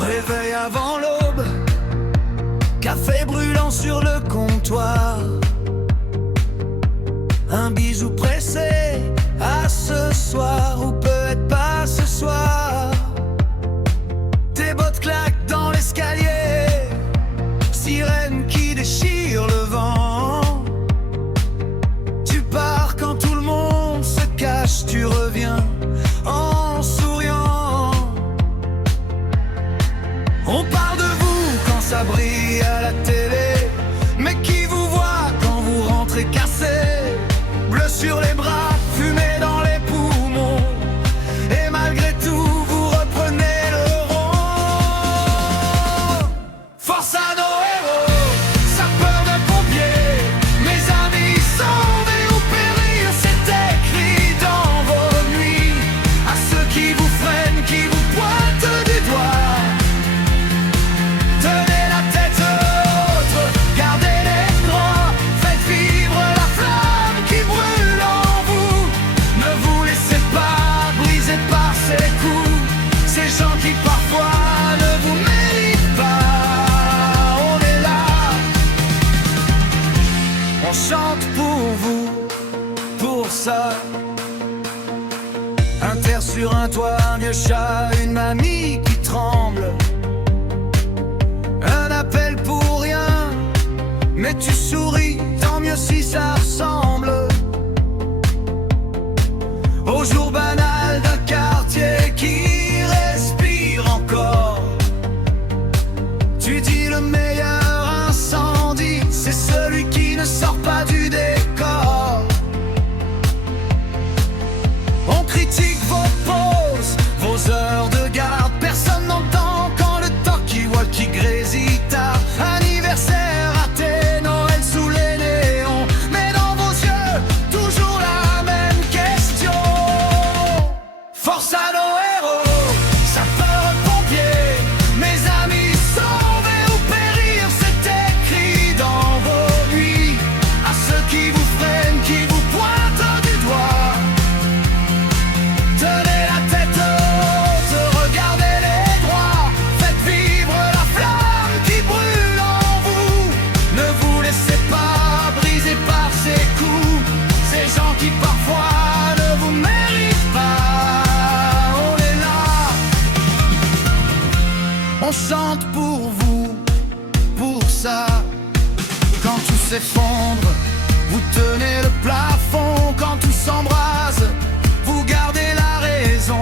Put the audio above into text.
Réveil avant l'aube, café brûlant sur le comptoir. Un bisou pressé à ce soir, ou peut-être pas ce soir. Tes bottes claquent dans l'escalier, sirène qui déchire le vent. Tu pars quand tout le monde se cache, tu reviens en souriant. On parle de vous quand ça brille à la télé, mais qui vous voit quand vous rentrez cassé? Bleu sur les bras, fumée dans les poumons, et malgré tout vous reprenez le rond. Force à nos héros, sapeurs de pompiers, mes amis sauvés ou périr, c'est écrit dans vos nuits. À ceux qui vous freinent, qui vous pointent du doigt, tenez la tête haute, gardez les droits, faites vivre la flamme qui brûle en vous. Ne vous laissez pas briser par ces coups, ces gens qui parfois ne vous méritent pas. On est là, on chante pour vous, pour ça. Un terre sur un toit, un vieux chat, une mamie qui tremble. Un appel pour rien, mais tu souris, tant mieux si ça ressemble au jour banal d'un quartier qui respire encore. Tu dis le meilleur incendie, c'est celui qui ne sort pas du décor. On critique vos pauses, vos heures de garde, personne n'entend quand le talkie-walkie grésille tard. Anniversaire raté, Noël sous les néons, mais dans vos yeux, toujours la même question. Force à nos héros, sapeurs-pompiers, mes amis sauvés ou périr, c'est écrit dans vos nuits. À ceux qui vous freinent, qui vous pointent du doigt, tenez la tête haute, regardez les droits, faites vivre la flamme qui brûle en vous. Ne vous laissez pas briser par ces coups, ces gens qui parfois ne vous méritent pas. On est là, on chante pour vous, pour ça. Quand tout s'effondre, vous tenez le plafond. Quand tout s'embrase, vous gardez la raison.